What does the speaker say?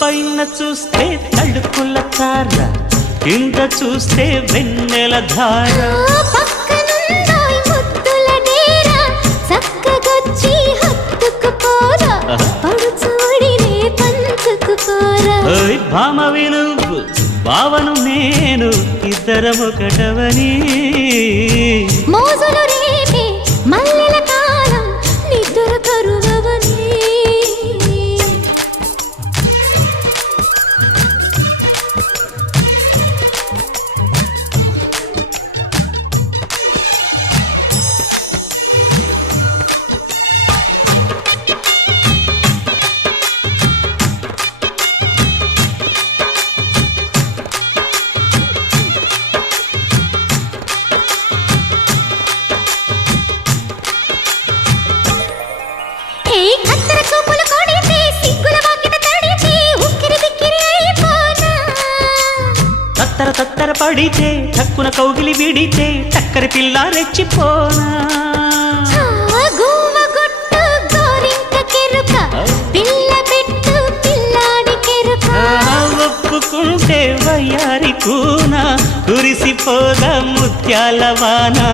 పైన చూస్తే తడుకుల తార, కింద చూస్తే వెన్నెల ధార. పక్కనుందోయ్ ముద్దుల డేరా, చక్కగొచ్చి హత్తుకుపోరా, పడుచూడినే పంచుకుపోరా. ఓయ్ భామ వినువు, భావను నేను, ఇద్దరమొకటవని. మోజులు రేపే మల్లెల కాలం, నిద్ర కరువవని. తత్తర తత్తర పడితే తక్కున కౌగిలి విడితే టక్కరి పిల్ల రెచ్చిపోనా. ఒప్పుకుంటే వయ్యారి కూన, కురిసిపోదా ముత్యాల వాన.